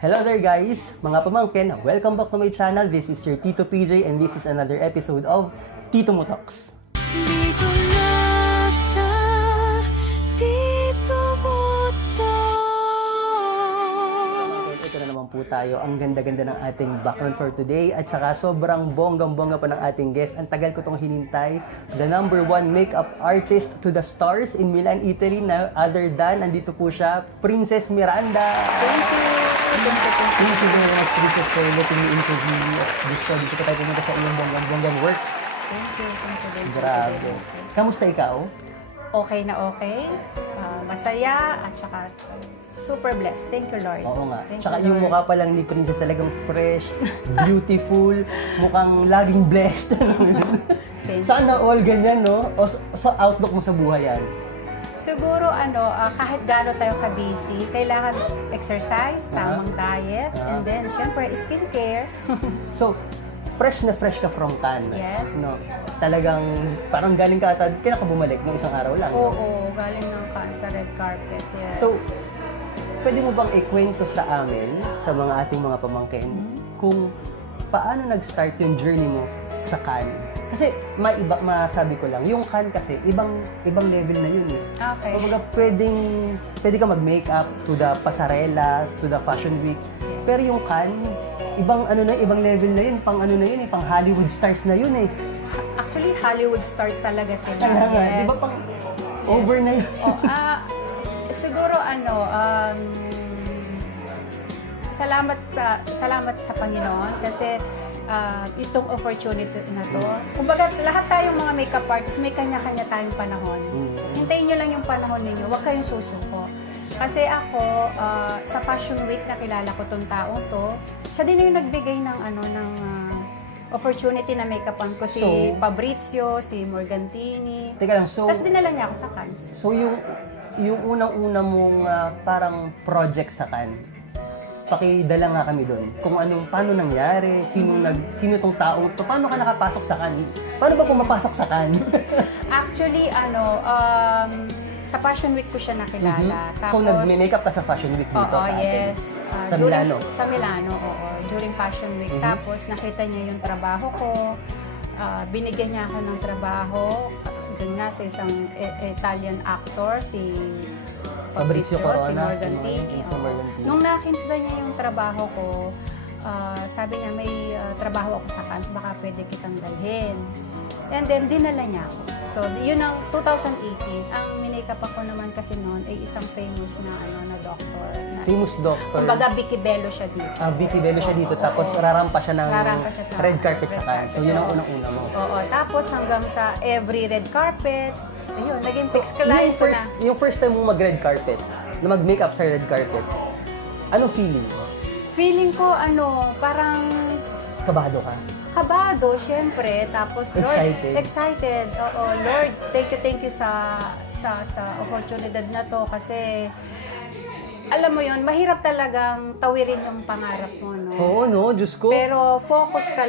Hello there guys, mga pamangkin, welcome back to my channel. This is your Tito PJ and this is another episode of Tito Mo Talks. Dito na sa Tito Mo Talks. Ito na naman po tayo, ang ganda-ganda ng ating background for today at saka sobrang bonggang-bongga pa ng ating guest. Ang tagal ko itong hinintay, the #1 makeup artist to the stars in Milan, Italy, na other than, nandito po siya, Princess Miranda. Thank you. Thank you very much, Princess, for letting me interview you at gusto. Dito pa tayo pumunta sa iyong bonggang work. Thank you. Grabe. Kamusta ikaw? Okay na okay. Masaya at saka super blessed. Thank you, Lord. Oo nga. Thank Tsaka you, yung Lord. mukha pa lang ni Princess talagang fresh, beautiful, mukhang laging blessed. Thank Sana all ganyan, no? O sa outlook mo sa buhay yan? Siguro kahit gaano tayo ka-busy, kailangan exercise, tamang diet, and then syempre skincare. So, fresh na fresh ka from Cannes. Yes. No? Talagang parang galing ka ata, kailan ka bumalik? Nung isang araw lang, no? Oo, galing ng Cannes sa red carpet. Yes. So, pwede mo bang ikwento sa amin, sa mga ating mga pamangkin, kung paano nag-start yung journey mo sa Cannes? Kasi masabi ko lang, yung Cannes kasi ibang level na yun eh. Okay. Kumbaga pwede ka mag-makeup to the pasarela, to the fashion week. Pero yung Cannes, ibang level na yun, pang pang Hollywood stars na yun eh. Actually, Hollywood stars talaga sila. Kaya nga, Yes. di ba pang over na yun? Siguro salamat sa Panginoon kasi itong opportunity na to. Kumbaga, lahat tayong mga makeup artists may kanya-kanya tayong panahon. Hintayin nyo lang yung panahon ninyo, huwag kayong susuko. Kasi ako, sa Fashion Week nakilala ko tong taong to, siya din yung nagbigay ng opportunity na make-upan ko, si So, Fabrizio, si Morgantini. Teka lang, so Tapos dinala niya ako sa Cannes. So yung unang-una mong parang project sa Cannes, pakidala nga kami doon. Kung paano nangyari, sino tong taong to, paano ka nakapasok sa Cannes? Paano ba pumapasok sa Cannes? Actually, sa Fashion Week ko siya nakilala. Tapos, So nag-makeup ka sa Fashion Week dito? oo, sa atin? yes. Sa Milano? Sa Milano, oo. During Fashion Week. Tapos nakita niya yung trabaho ko. Binigyan niya ako ng trabaho. Doon nga sa isang Italian actor, si Fabrizio si Corona. Morgantini. Si oo. Morgantini. Nung nakita niya yung trabaho ko, sabi niya, may trabaho ako sa Cannes, baka pwede kitang dalhin. And then, dinala niya ako. So, yun ang 2018. Ang minikap ako naman kasi noon ay isang famous na doctor. Famous doctor. Kumbaga, Vicky Bello siya dito. Vicky Bello siya dito, tapos rarampa siya ng red carpet sa Cannes. So yun ang unang-una mo. Oo. Tapos hanggang sa every red carpet, ayun, naging fixed client ko na. Yung first time mo mag-red carpet, na mag-makeup sa red carpet, anong feeling mo? Feeling ko, parang Kabado ka? kabado, syempre. Tapos, Excited. Lord, excited. Oo, Lord, thank you sa oportunidad na to kasi alam mo yun, mahirap talagang tawirin yung pangarap mo, no? Oo, no? Diyos ko. Pero focus ka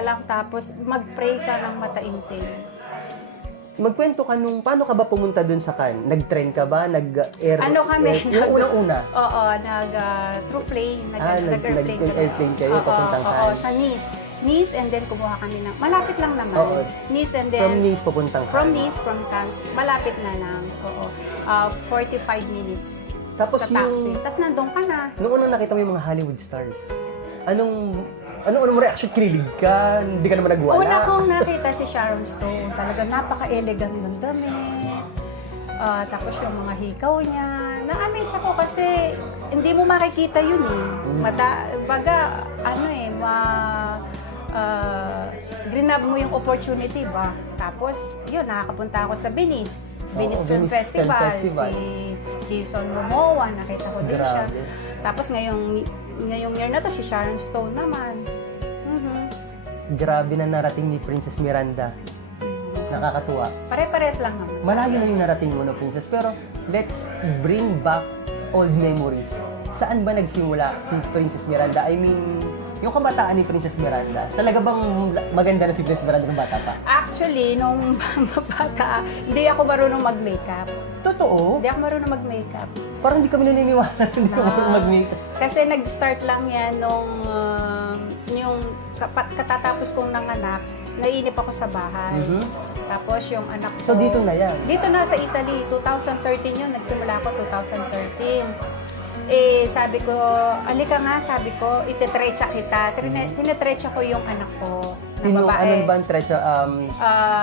lang, tapos mag-pray ka ng mataimtim. Magkwento ka paano ka ba pumunta dun sa Cannes? Nag-train ka ba? Nag-air? Yung unang-una? Oo, through plane. Nag-airplane kayo, papuntang Oo, Cannes? sa Nice, and then kumuha kami ng, malapit lang naman. Oo. Nice, and then, From Nice, papuntang Cannes? from Nice, from Cannes, malapit na lang. Oo. 45 minutes Tapos sa taxi. Tapos nandun ka na. Nung unang nakita mo yung mga Hollywood stars, anong mo reaction? Kinilig ka? Hindi ka naman nagwala? Una kong nakita si Sharon Stone, talagang napaka-elegant ng damit. Tapos yung mga hikaw niya, na-amaze ako kasi hindi mo makikita yun eh. Grinab mo yung opportunity ba? Tapos, yun, nakakapunta ako sa Venice. Venice Film Venice Film Festival. Festival. Si Jason Momoa, nakita ko din siya. Grabe. Tapos ngayong year na to, si Sharon Stone naman. Grabe na narating ni Princess Miranda. Nakakatuwa. Pare-pares lang naman. Malayo na yung narating mo, no, Princess. Pero let's bring back old memories. Saan ba nagsimula si Princess Miranda? I mean, yung kabataan ni Princess Miranda, talaga bang maganda na si Princess Miranda ng bata pa? Actually, nung bata, hindi ako marunong mag-makeup. Totoo? Hindi ako marunong mag-makeup. Parang hindi kami naniniwala na hindi ka Ah. marunong mag-makeup. Kasi nag-start lang yan nung yung katatapos kong nanganak, nainip ako sa bahay. Mhm. Tapos yung anak ko... So dito na yan? Dito na sa Italy. 2013 yun. Nagsimula ako 2013. Eh, sabi ko, alika nga, sabi ko, itetrecha kita. Tinetrecha ko yung anak ko na babae. Ano ba ang trecha?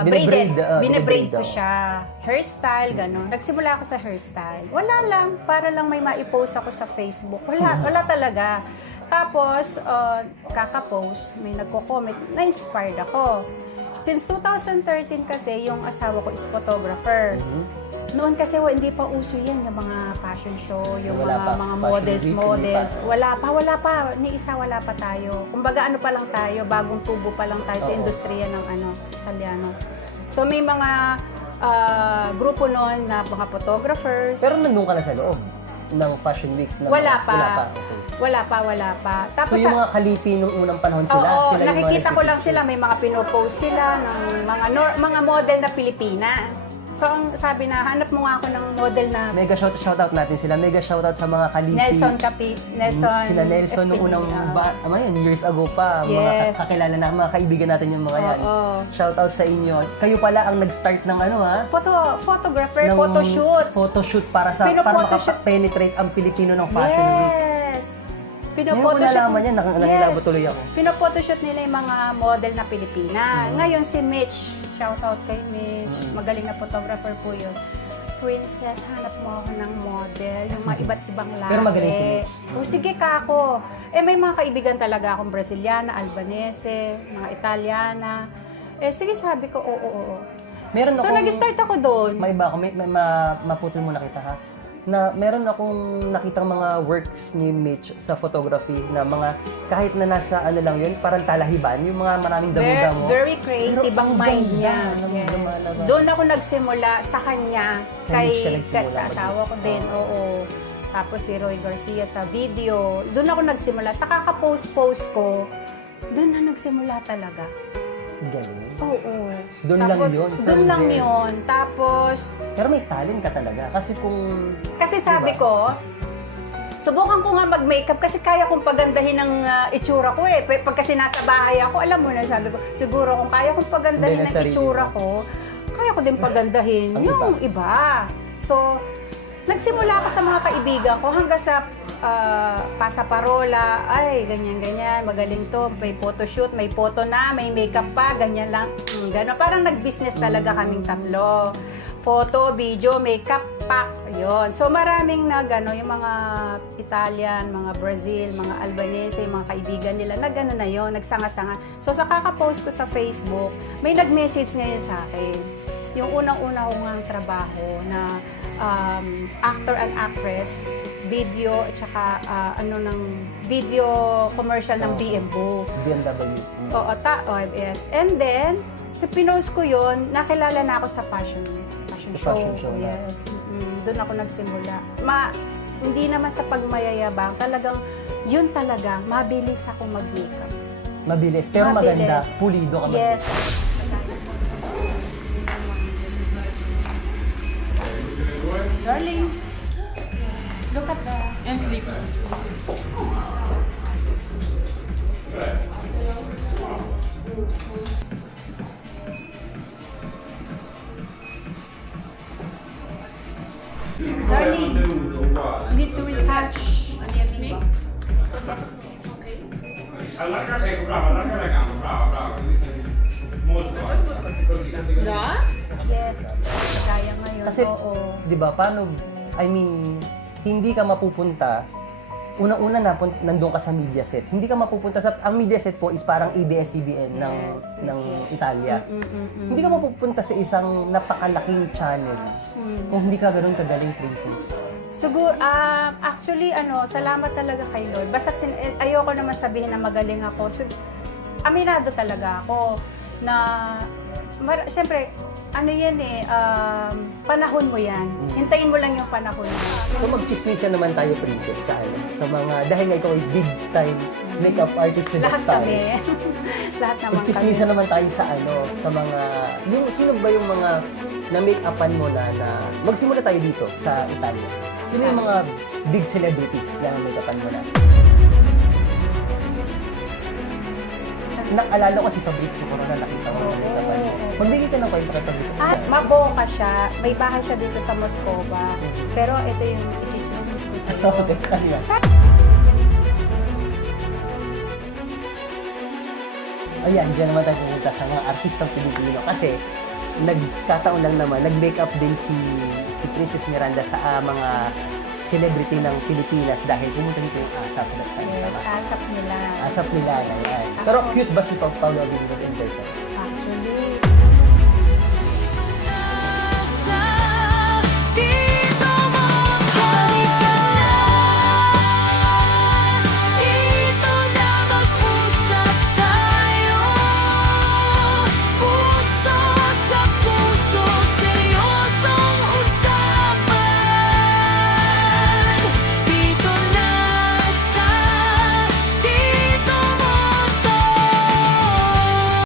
Braided. binibraid, Binibraid ko oh. siya. Hairstyle, gano'n. Nagsimula ako sa hairstyle. Wala lang. Para lang may ma-post ako sa Facebook. Wala talaga. Tapos, kaka-post, may nagko-comment. Na-inspired ako. Since 2013 kasi, yung asawa ko is photographer. Noon kasi hindi pa uso yan, yung mga fashion show, yung Wala pa. mga Fashion models. week, hindi pa. Wala pa. Ni isa wala pa tayo. Kumbaga ano pa lang tayo, bagong tubo pa lang tayo sa Oo. industriya ng Italiano. So may mga grupo noon na mga photographers. Pero nandun ka na sa loob ng Fashion Week? Wala pa. Okay. Wala pa. So yung mga kalipi nung unang panahon sila? Oo, sila yung mga nakikita ko lang nagpipicture? sila, may mga pinopost sila ng mga model na Pilipina. So, ang sabi na, hanap mo nga ako ng model na Mega shoutout natin sila. Mega shoutout sa mga kalipi. Nelson. Sina Nelson nung unang years ago pa. Yes. Mga kakilala na, mga kaibigan natin yung mga yan. Oo. Shoutout sa inyo. Kayo pala ang nag-start ng Photographer, ng photoshoot. photoshoot para Pino-photoshoot. makapag-penetrate ang Pilipino ng Fashion Week. Yes. Ngayon ko nalaman yan, nangilabot tuloy ako. Pino-photoshoot nila yung mga model na Pilipina. Ngayon si Mitch, shoutout kay Mitch, magaling na photographer po yun. Princess, hanap mo ako ng model, yung mga iba't ibang lahi. Pero magaling si Mitch. O sige ka ako. May mga kaibigan talaga akong Braziliana, Albanese, mga Italiana. Sige, sabi ko, oo. Meron So, nag-start ako doon. May iba ako, maputol muna kita ha. Na meron akong nakitang mga works ni Mitch sa photography na mga kahit na nasa lang yun, parang talahiban, yung mga maraming damo-damo. Very creative Pero ang ang mind ganda niya. ng Yes. lumalabas. Doon ako nagsimula sa kanya, Kay Mitch ka nagsimula, sa asawa ko din, oo. Tapos si Roy Garcia sa video. Doon ako nagsimula. Sa kaka-post ko, doon na nagsimula talaga. Galing. Oo. Doon lang yun, Doon from lang there. yun. Tapos, Pero may talent ka talaga. Kasi kasi sabi ko, subukan ko nga mag-makeup kasi kaya kong pagandahin ng itsura ko eh. Pagkasi nasa bahay ako, alam mo na, sabi ko, siguro kung kaya kong pagandahin Hindi na ng sarili itsura ko, kaya ko din pagandahin Ang yung iba. So, nagsimula ako sa mga kaibigan ko hanggang sa pasaparola, ay, ganyan, magaling to, may photoshoot, may photo na, may makeup pa, ganyan lang. Gano'n. Parang nag-business talaga kaming tatlo. Photo, video, makeup, pack, yun. So maraming yung mga Italian, mga Brazil, mga Albanese, yung mga kaibigan nila, na yun, nagsanga-sanga. So sa kaka-post ko sa Facebook, may nag-message ngayon sa akin. Yung unang-una ko nga trabaho na actor and actress, video, at saka ng video commercial ng BMW. BMW. Oo, yes. And then, pinost ko yun, nakilala na ako sa fashion Sa show. fashion show na. Yes. Doon ako nagsimula. Hindi naman sa pagmayayabang, talagang yun talaga, mabilis ako mag-makeup. Mabilis, pero maganda. Pulido ka Yes. Darling, look at the... And lips. Darling, you need to retouch. Me? Yes. Allargare, brava, allarga la gamba, brava, così sei molto alta. Così, così. Na? Yes. Kaya ngayon, Kasi, oo. di ba, hindi ka mapupunta, unang-una nandun ka sa media set. Hindi ka mapupunta ang media set po is parang ABS-CBN ng Italia. Hindi ka mapupunta sa isang napakalaking channel kung hindi ka ganun kagaling, Princess. Siguro, actually, salamat talaga kay Lord. Basta ayoko naman sabihin na magaling ako. Aminado talaga ako na, siyempre, panahon mo yan. Hintayin mo lang yung panahon mo. So magchismisan naman tayo, Princess, sa mga, dahil nga ikaw ay big time makeup artist to the Lahat stars. kami. lahat naman Magchismisan naman tayo sa sa mga, sino ba yung mga na-make-upan mo na magsimula tayo dito sa Italia. Sino yung mga big celebrities na na-make-upan mo na? Naalala ko si Fabrizio Corona, nakita ko na make-upan mo. Magbigay ka ng kwento kay Fabrizio At Corona. maboka siya. May bahay siya dito sa Moscova. Pero ito yung i-chismis ko sa iyo. Okay, kanina. Ayan, dyan naman tayo pumunta sa mga artistang Pilipino kasi nagkataon lang naman, nag-makeup din si Princess Miranda sa mga celebrity ng Pilipinas dahil pumunta dito yung ASAP. Yes, asap nila. ASAP nila na yan. Pero cute ba si Paolo Abilino in person? Actually,